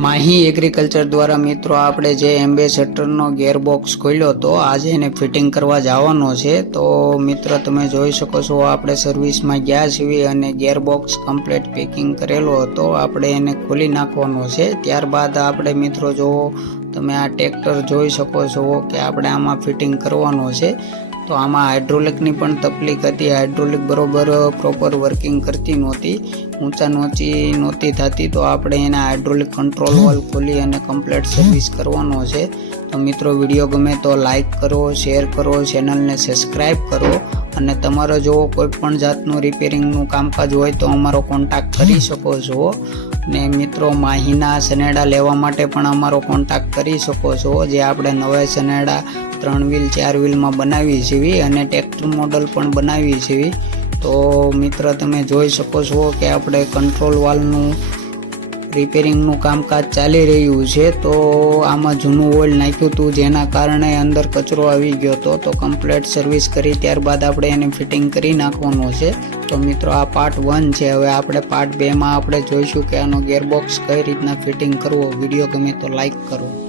Mahi agriculture દ્વારા મિત્રો આપણે જે એમ્બેસેડરનો ગેરબોક્સ ખોલ્યો તો આજે એને ફિટિંગ કરવા જવાનો છે। તો મિત્રો તમે જોઈ શકો છો આપણે સર્વિસમાં ગયા છીએ અને ગેરબોક્સ કમ્પ્લીટ પેકિંગ કરેલો હતો, આપણે એને ખોલી નાખવાનો છે। ત્યારબાદ આપણે મિત્રો જો તમે આ ટ્રેક્ટર જોઈ શકો છો કે આપણે આમાં ફિટિંગ કરવાનો છે। તો આમાં હાઇડ્રોલિકની પણ તકલીફ હતી, હાઇડ્રોલિક બરોબર પ્રોપર વર્કિંગ કરતી નહોતી, ઊંચા નીચી નહોતી થતી। તો આપણે એના હાઇડ્રોલિક કંટ્રોલ વાલ્વ ખોલી અને કમ્પ્લીટ સર્વિસ કરવાનો છે। તો મિત્રો વિડીયો ગમે તો લાઈક કરો, શેર કરો, ચેનલને સબસ્ક્રાઈબ કરો અને તમારો જો કોઈ પણ જાતનું રિપેરિંગનું કામકાજ હોય તો અમારો કોન્ટેક્ટ કરી શકો છો। ને મિત્રો માહીના સનેડા લેવા માટે પણ અમારો કોન્ટેક્ટ કરી શકો છો, જે આપણે નવા સનેડા 3 વ્હીલ 4 વ્હીલમાં બનાવી છીએ અને ટ્રેક્ટર મોડલ પણ બનાવી છીએ। તો મિત્ર તમે જોઈ શકો છો કે આપણે કંટ્રોલ વાલ્વનું રિપેરિંગનું કામકાજ ચાલી રહ્યું છે। તો આમાં જૂનું ઓઇલ નાખ્યું હતું જેના કારણે અંદર કચરો આવી ગયો હતો। તો કમ્પ્લીટ સર્વિસ કરી ત્યારબાદ આપણે એને ફિટિંગ કરી નાખવાનું છે। તો મિત્રો આ પાર્ટ 1 છે, હવે આપણે પાર્ટ 2 માં આપણે જોઈશું કે આનો ગેરબોક્સ કઈ રીતના ફિટિંગ કરવો। વિડીયો ગમે તો લાઈક કરો।